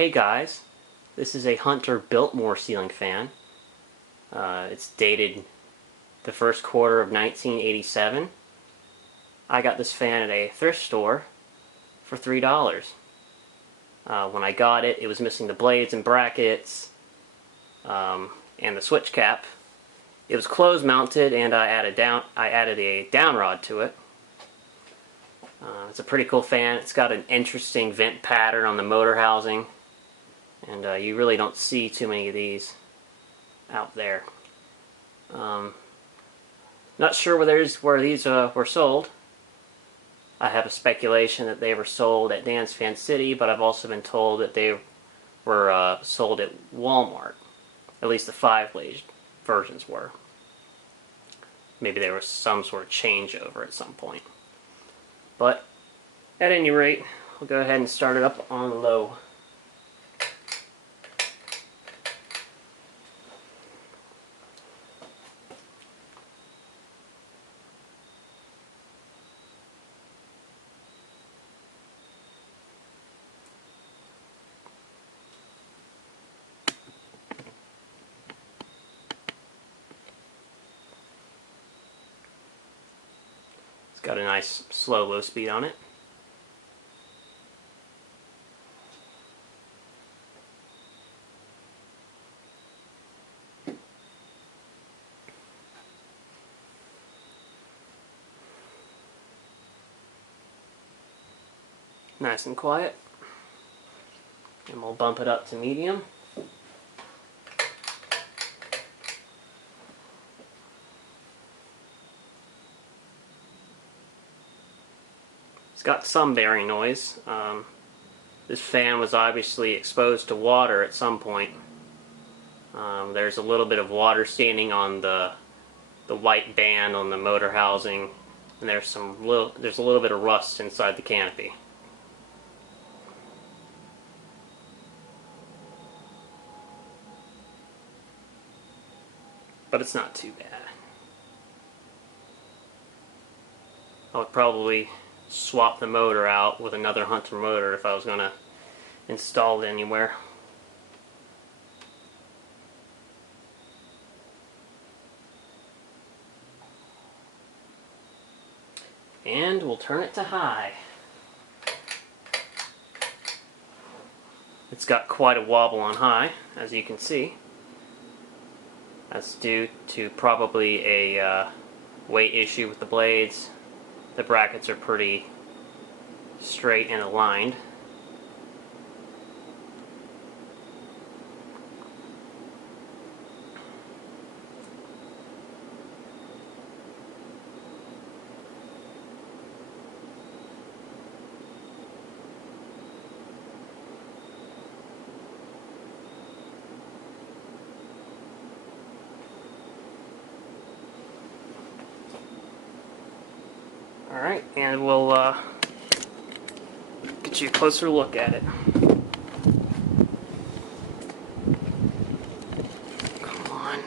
Hey guys, this is a Hunter Biltmore ceiling fan. It's dated the first quarter of 1987. I got this fan at a thrift store for $3. When I got it, it was missing the blades and brackets and the switch cap. It was closed mounted, and I added a down rod to it. It's a pretty cool fan. It's got an interesting vent pattern on the motor housing, and you really don't see too many of these out there. Not sure where these were sold. I have a speculation that they were sold at Dan's Fan City, but I've also been told that they were sold at Walmart. At least the 5-blade versions were. Maybe there was some sort of changeover at some point. But at any rate, we'll go ahead and start it up on low. It's got a nice slow low speed on it. Nice and quiet. And we'll bump it up to medium. It's got some bearing noise. This fan was obviously exposed to water at some point. There's a little bit of water standing on the white band on the motor housing, and there's a little bit of rust inside the canopy. But it's not too bad. I would probably swap the motor out with another Hunter motor if I was going to install it anywhere. And we'll turn it to high. It's got quite a wobble on high, as you can see. That's due to probably a weight issue with the blades. The brackets are pretty straight and aligned. Alright, and we'll get you a closer look at it. Come on.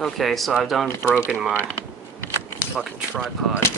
Okay, so I've done broken my fucking tripod.